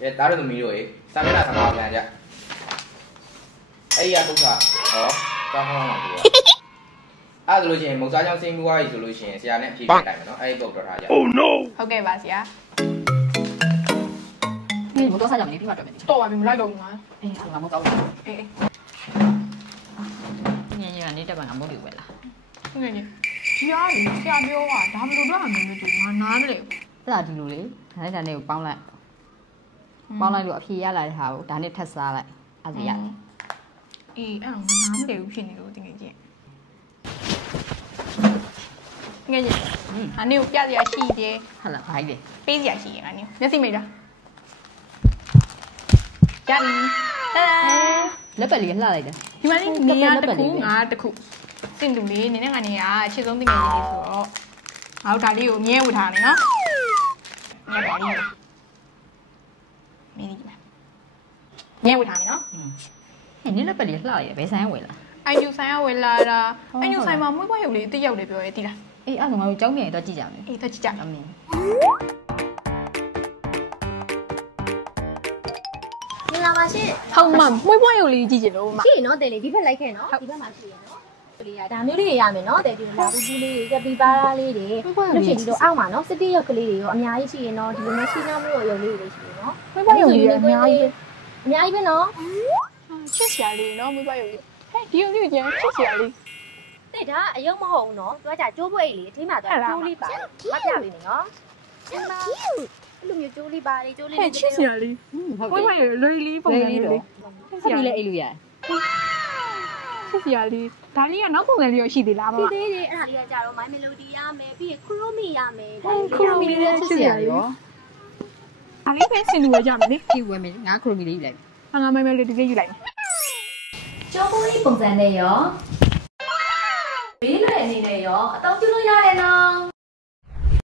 အဲတားရသမီးတို့ရေစာမျက်နှာသမားပြန်ကြအဲ့ရဒုက္ခဟောတောင်းဟောင်းတော့ပြောအဲ့ဒါလို့ရှိရင်မုတ်စားချောင်းစိမ့်ပွားကြီးဆိုလို့ရှိရင်ဆရာနဲ့အဖြေပေးလိုက်မယ်နော်အဲ့ဒီပုတ်တော်ထားကြ Oh no ဟုတ်ကဲ့ပါဆရာ မတော်စားကြမယ်ပြီးမှတွေ့မယ် တော့ပါပြီမလိုက်တော့ဘူးငါ အေးအဲ့ဒါမကောင်းဘူး အေး ညင်ညင်ကနေတက်ပါငါမဟုတ်ဘူးပဲလား ငယ်ငယ်ကြီးအားလေဆရာပြောတာဒါမလို့တော့မှမလို့တူငါနားတယ် အဲ့ဒါဒီလိုလေဒါနဲ့ဒါနဲ့ကိုပေါင်းလိုက်လို့အဖြေရလာတဲ့ဟာကိုဒါနဲ့ထပ်စားလိုက်အဲ့ဒါရတယ် အေးအဲ့ငါနားမတယ်ဘူးဖြစ်နေလို့တကယ်ချင်းငယ်ငယ်အနေကိုပြစရာရှိတယ် ဟုတ်လားဘာကြီးလဲ ပေးစရာရှိတယ်ငါနေမျက်စိမိတ်လားကြပြီလက်ပတ်လေးလှလိုက်တယ် ဒီမှာလေးနေရတစ်ခုငါတစ်ခုစင်တူလေးနင်းနဲ့ငါနေရအချစ်ဆုံးတကယ်ကြီးဆိုတော့ငါတို့ဒါလေးကိုအမြဲဝတ်ထားတယ်နော်ငါဒါလေးမင်းကြီးပါမြဲဝတ်ထားမယ်နော် ဟဲ့နင်းလက်ပတ်လေးလှလိုက်ရဘယ်ဆိုင်ဝင်လာ အန်ယူဆိုင်ကဝယ်လာတာအန်ယူဆိုင်မှာမွေးဖွားရုပ်လေးတိရောက်တယ်ပြောရဲတိလား အေးအဲ့ဒါငါတို့ကြောင်းမြန်တော့ကြည့်ကြမယ် အေးတော့ကြည့်ကြ အမင်း မင်္ဂလာပါရှင် ဟောင်းမမွေးဖွားရုပ်လေးကြည့်ကြလို့မ ရှိရနော်တယ်လေဒီဘက်လိုက်ခဲ့နော်ဒီဘက်မှာရှိရနော်လေးရဒါမျိုးလေးတွေရမယ်နော်တယ်ဒီလာဘူးဘူးလေးတွေကပီပါလာလေးတွေလို့ရှိရင်ဒီလိုအောက်မှာနော်စတိရုပ်ကလေးတွေရောအများကြီးရှိရနော်ဒီလိုမျိုးစီးနှောင်းမျိုးရုပ်လေးတွေရှိရနော်မွေးဖွားရုပ်လေးအများကြီးပဲနော် ချစ်စရာလေးနော်မွေးဖွားရုပ်လေးဟဲ့ဒီရုပ်လေးကျန်ချစ်စရာလေး တဲ့ဒါအယုံမဟုတ်ဘူးနော်သူကကြာကျိုးပွဲလေးအထင်းမှာသူကကျိုးလေးပါမပြလေးနေနော်အဲ့လိုမျိုးကျိုးလေးပါလေကျိုးလေး ဟဲ့ချစ်စရာလေး ဟုတ် မွေးဖွားရုပ်လွယ်လေးပုံစံလေး ဟုတ်ပြီလေအဲ့လိုရ ချစ်စရာလေးဒါလေးကနောက်ပုံစံလေးရရှိသေးလားမ ဒီ မ သေးတယ်အဲ့ဒါလေးကကြာတော့ My Melody ရမယ်ပြီးရင် Chromie ရမယ်ဒါ ခရိုမီလေးနဲ့ချစ်စရာလေး ရော ဒါလေးပဲစင်လူရကြမယ်လေ ကြည့်ဝယ်မယ်ငါခရိုမီလေးယူလိုက် ငါမဲမဲလေးဒီလေးယူလိုက်မယ် ကျိုးပွဲပုံစံနဲ့ရောဘေးလွယ်အနေနဲ့ရောအတောင်ကျလို့ရတဲ့